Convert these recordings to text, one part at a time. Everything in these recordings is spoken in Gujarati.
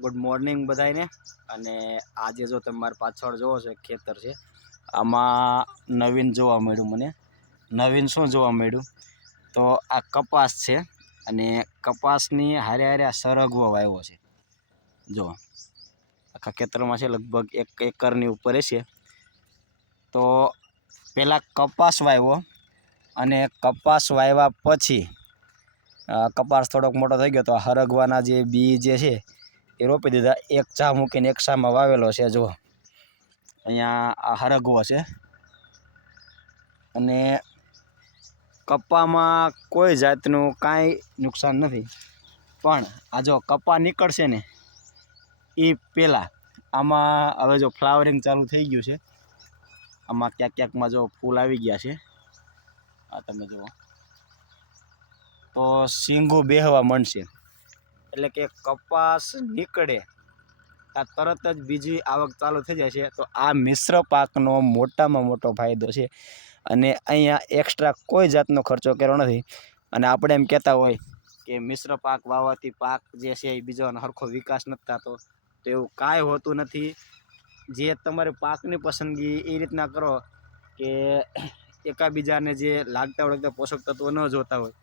ગુડ મોર્નિંગ બધાને અને આજે જો તમે મારા પાછળ જોવો છો ખેતર છે. આમાં નવીન જોવા મળ્યું મને. નવીન શું જોવા મળ્યું? તો આ કપાસ છે અને કપાસની હારે હારે આ સરગવો વાવ્યો છે. જો, આખા ખેતરમાં છે, લગભગ એક એકરની ઉપર છે. તો પહેલાં કપાસ વાવ્યો અને કપાસ વાવ્યા પછી કપાસ થોડોક મોટો થઈ ગયો તો હરગવાના જે બી જે છે એ રોપી દીધા. એક ચા મૂકીને એક ચામાં વાવેલો છે જો અહીંયા આ હરગવો છે. અને કપામાં કોઈ જાતનું કાંઈ નુકસાન નથી. પણ આ જો કપા નીકળશે ને, એ પહેલાં આમાં હવે જો ફ્લાવરિંગ ચાલુ થઈ ગયું છે. આમાં ક્યાંક ક્યાંકમાં જો ફૂલ આવી ગયા છે. આ તમે જુઓ. તો શીંગું બેહવા માંડશે. એટલે કે કપાસ નીકળે, આ તરત જ બીજી આવક ચાલુ થઈ જાય છે તો આ મિશ્ર પાકનો મોટામાં મોટો ફાયદો છે. અને અહીંયા એક્સ્ટ્રા કોઈ જાતનો ખર્ચો કર્યો નથી. અને આપણે એમ કહેતા હોય કે મિશ્ર પાક વાવવાથી પાક જે છે એ બીજો સરખો વિકાસ નથી થતો. તો એવું કાંઈ હોતું નથી. જે તમારે પાકની પસંદગી એ રીતના કરો કે એકાબીજાને જે લાગતા વળગતા પોષક તત્વો ન જોતા હોય.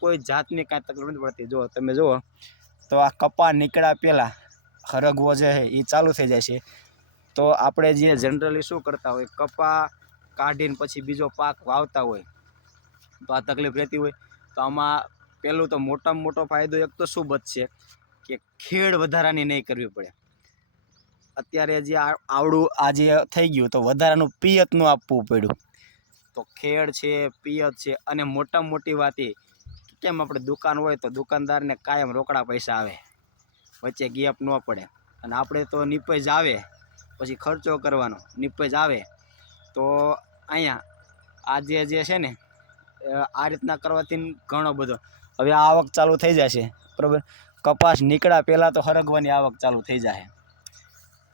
કોઈ જાતની કાંઈ તકલીફ નથી પડતી. જો તમે જુઓ તો આ કપા નીકળ્યા પહેલાં હરગવો જે છે એ ચાલુ થઈ જાય છે. તો આપણે જે જનરલી શું કરતા હોય, કપા કાઢીને પછી બીજો પાક વાવતા હોય, તો આ તકલીફ રહેતી હોય. તો આમાં પહેલું તો મોટામાં મોટો ફાયદો એક તો શું બચશે, કે ખેડ વધારાની નહીં કરવી પડે. અત્યારે જે આવડું આ જે થઈ ગયું તો વધારાનું પિયતનું આપવું પડ્યું. તો ખેડ છે, પિયત છે અને મોટામાં મોટી વાત એ કેમ આપણે દુકાન હોય તો દુકાનદારને કાયમ રોકડા પૈસા આવે. વચ્ચે ગેપ ન પડે. અને આપણે તો નિપજ આવે, પછી ખર્ચો કરવાનો, નિપજ આવે. તો અહીંયા આજે જે છે ને આ રીતના કરવાથી ઘણો બધો. હવે આવક ચાલુ થઈ જશે, બરાબર? કપાસ નીકળ્યા પહેલાં તો હરગવાની આવક ચાલુ થઈ જાય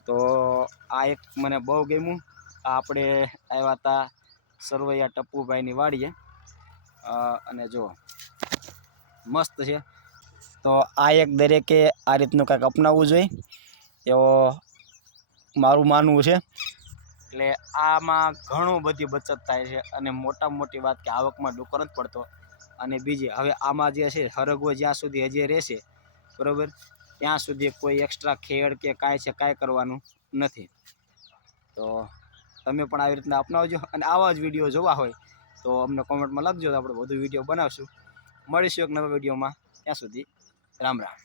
તો આ એક મને બહુ ગમ્યું. આપણે આવ્યા હતા સરવૈયા ટપ્પુભાઈની વાડીએ. અને જો મસ્ત છે. તો આ એક દરેકે આ રીતનું કાંઈક અપનાવવું જોઈએ. એવો મારું માનવું છે. એટલે આમાં ઘણું બધી બચત થાય છે અને મોટામાં મોટી વાત કે આવકમાં ડુક્કર નથી પડતો. અને બીજી, હવે આમાં જે છે, હરગવો જ્યાં સુધી હજી રહેશે, બરાબર? ત્યાં સુધી કોઈ એક્સ્ટ્રા ખેડ કે કાંઈ છે, કાંઈ કરવાનું નથી. તો તમે પણ આવી રીતના અપનાવજો અને આવા જ વીડિયો જોવા હોય તો અમને કોમેન્ટમાં લખજો. તો આપણે વધુ વીડિયો બનાવશું. મળીશું એક નવા વિડીયોમાં. ત્યાં સુધી રામ રામ.